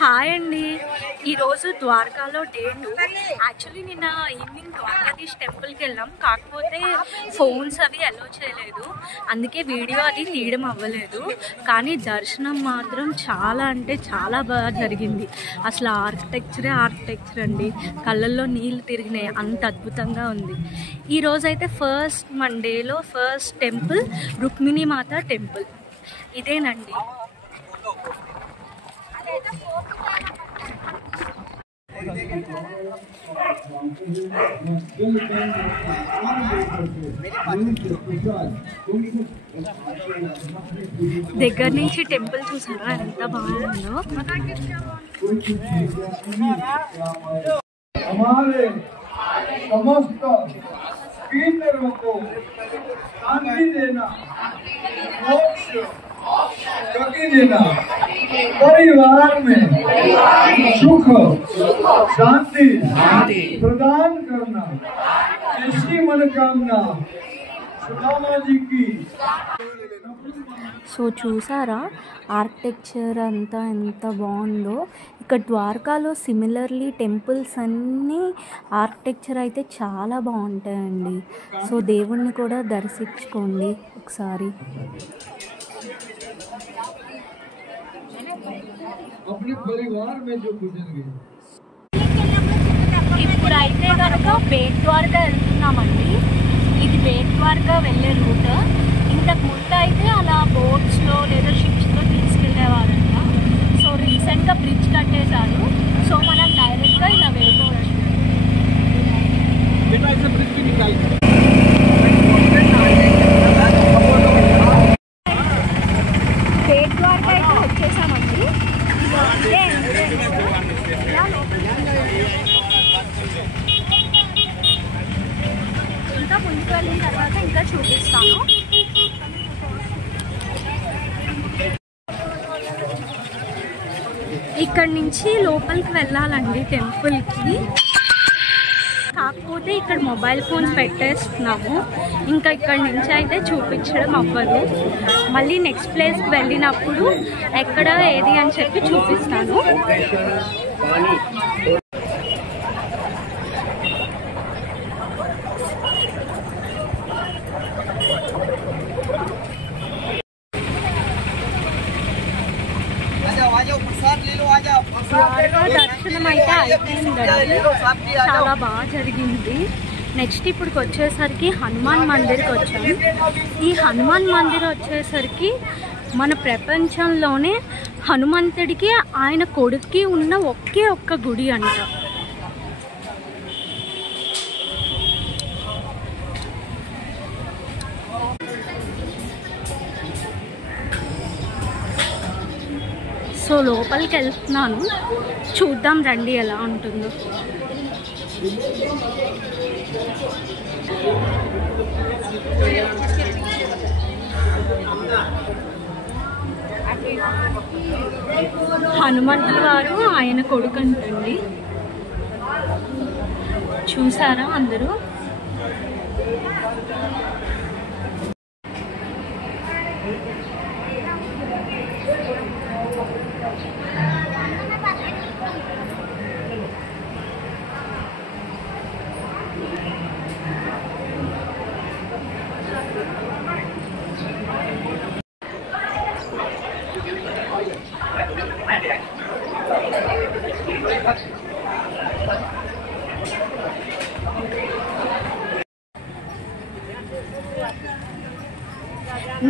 Hi అండి, ఈరోజు ద్వారకాలో day 2. Actually నిన్న ఈవినింగ్ ద్వారకాధీష్ టెంపుల్కి వెళ్ళాం. కాకపోతే ఫోన్స్ అవి అలో చేయలేదు, అందుకే వీడియో అది తీయడం అవ్వలేదు. కానీ దర్శనం మాత్రం చాలా అంటే చాలా బాగా జరిగింది. అసలు ఆర్కిటెక్చర్ అండి, కళ్ళల్లో నీళ్ళు తిరిగినాయి, అంత అద్భుతంగా ఉంది. ఈరోజైతే ఫస్ట్ మండేలో ఫస్ట్ టెంపుల్ రుక్మిణీ మాత టెంపుల్ ఇదేనండి. దగ్గర నుంచి టెంపుల్ చూసారా ఎంత బాగుందో. परिवार में सुख शांति प्रदान करना, ऐसी मनोकामना सुदामा जी की। సో చూసారా ఆర్కిటెక్చర్ అంతా ఎంత బాగుందో. ఇక్కడ ద్వారకాలో సిమిలర్లీ టెంపుల్స్ అన్నీ ఆర్కిటెక్చర్ అయితే చాలా బాగుంటాయండి. సో దేవుణ్ణి కూడా దర్శించుకోండి ఒకసారి. ఇప్పుడైతే కనుక బేట్ ద్వారకా వెళ్తున్నామండి. ఇది బేట్ ద్వారకా వెళ్ళే రూట్. ఇంతకు ముందు అయితే అలా బోట్స్లో లేదా షిప్స్లో తీసుకెళ్ళేవారంట. సో రీసెంట్గా బ్రిడ్జ్ కట్టేశారు. సో మనం డైరెక్ట్గా ఇలా వెళ్ళిపోవచ్చు. బేట్ ద్వారకా అయితే వచ్చేసామండి. ఇంకా ముందుకు వెళ్ళిన తర్వాత ఇంకా చూపిస్తాను. ఇక్కడి నుంచి లోపలికి వెళ్ళాలండి టెంపుల్కి. కాకపోతే ఇక్కడ మొబైల్ ఫోన్ పెట్టేస్తున్నాము, ఇంకా ఇక్కడి నుంచి అయితే చూపించడం అవ్వదు. మళ్ళీ నెక్స్ట్ ప్లేస్కి వెళ్ళినప్పుడు ఎక్కడ ఏది అని చెప్పి చూపిస్తాను. ద్వారకా దర్శనం అయితే అయిపోయిందండి, చాలా బాగా జరిగింది. నెక్స్ట్ ఇప్పుడుకి వచ్చేసరికి హనుమాన్ మందిర్కి వచ్చాము. ఈ హనుమాన్ మందిర్ వచ్చేసరికి మన ప్రపంచంలోనే హనుమంతుడికి ఆయన కొడుక్కి ఉన్న ఒకే ఒక్క గుడి అంట. సో లోపలికి వెళ్తున్నాను, చూద్దాం రండి ఎలా ఉంటుందో. హనుమంతుల వారు ఆయన కొడుకు అంటండి. చూసారా అందరూ?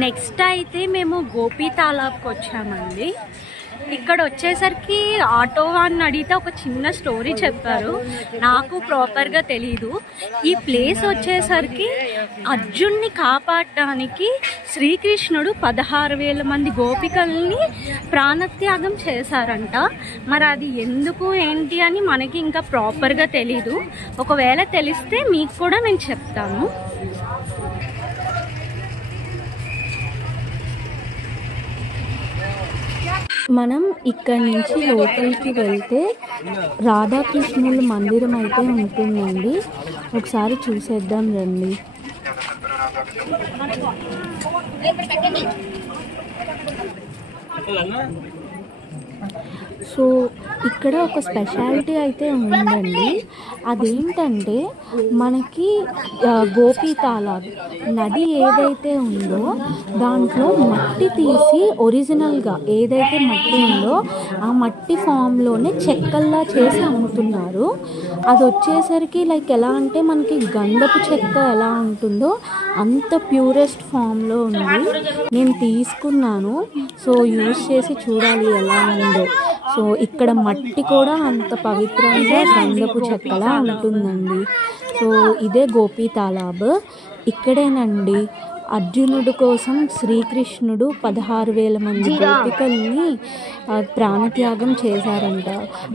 నెక్స్ట్ అయితే మేము గోపీ తాలాబ్కి వచ్చామండి. ఇక్కడ వచ్చేసరికి ఆటో వాడిని అడిగితే ఒక చిన్న స్టోరీ చెప్పారు, నాకు ప్రాపర్గా తెలీదు. ఈ ప్లేస్ వచ్చేసరికి అర్జున్ని కాపాడడానికి శ్రీకృష్ణుడు 16,000 మంది గోపికల్ని ప్రాణత్యాగం చేశారంట. మరి అది ఎందుకు ఏంటి అని మనకి ఇంకా ప్రాపర్గా తెలీదు. ఒకవేళ తెలిస్తే మీకు కూడా నేను చెప్తాను. మనం ఇక్కడి నుంచి లోపలికి వెళ్తే రాధాకృష్ణుల మందిరం అయితే ఉంటుందండి. ఒకసారి చూసేద్దాం రండి. సో ఇక్కడ ఒక స్పెషాలిటీ అయితే ఉందండి. అదేంటంటే మనకి గోపి తాలాబ్ నది ఏదైతే ఉందో దాంట్లో మట్టి తీసి ఒరిజినల్గా ఏదైతే మట్టి ఉందో ఆ మట్టి ఫామ్లోనే చెక్కల్లా చేసి అమ్ముతున్నారు. అది వచ్చేసరికి లైక్ ఎలా అంటే మనకి గంధపు చెక్క ఎలా ఉంటుందో అంత ప్యూరెస్ట్ ఫామ్లో ఉంది. నేను తీసుకున్నాను. సో యూజ్ చేసి చూడాలి ఎలా ఉందో. సో ఇక్కడ మట్టి కూడా అంత పవిత్రంగా గంధపు చెక్కలా ఉంటుందండి. సో ఇదే గోపి తాలాబ్. ఇక్కడేనండి అర్జునుడు కోసం శ్రీకృష్ణుడు 16,000 మంది గోపికల్ని ప్రాణత్యాగం చేశారంట.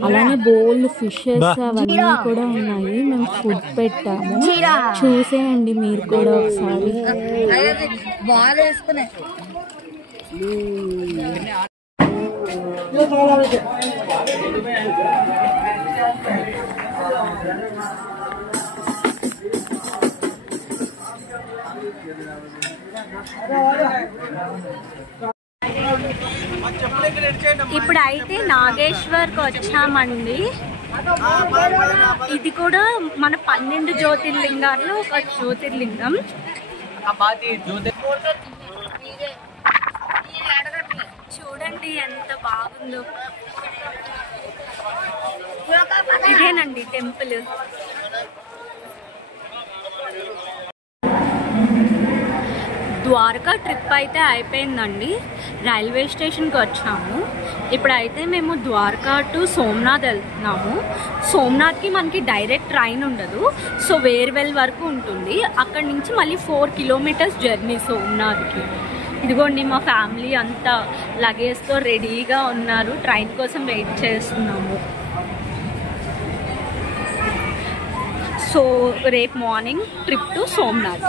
అలానే బోల్డ్ ఫిషెస్ అవన్నీ కూడా ఉన్నాయి. మేము ఫుడ్ పెట్టాము, చూసేయండి మీరు కూడా ఒకసారి. ఇప్పుడైతే నాగేశ్వర్కి వచ్చామండి. ఇది కూడా మన 12 జ్యోతిర్లింగాల్లో ఒక జ్యోతిర్లింగం. చూడండి ఎంత బాగుందో. ఇదేనండి టెంపుల్. ద్వారకా ట్రిప్ అయితే అయిపోయిందండి. రైల్వే స్టేషన్కి వచ్చాము. ఇప్పుడైతే మేము ద్వారకా టు సోమనాథ్ వెళ్తున్నాము. సోమనాథ్కి మనకి డైరెక్ట్ ట్రైన్ ఉండదు. సో వేర్వెల్ వరకు ఉంటుంది. అక్కడి నుంచి మళ్ళీ 4 కిలోమీటర్స్ జర్నీ సోమనాథ్కి. ఇదిగోండి మా ఫ్యామిలీ అంతా లగేజ్తో రెడీగా ఉన్నారు. ట్రైన్ కోసం వెయిట్ చేస్తున్నాము. సో రేపు మార్నింగ్ ట్రిప్ టు సోమనాథ్.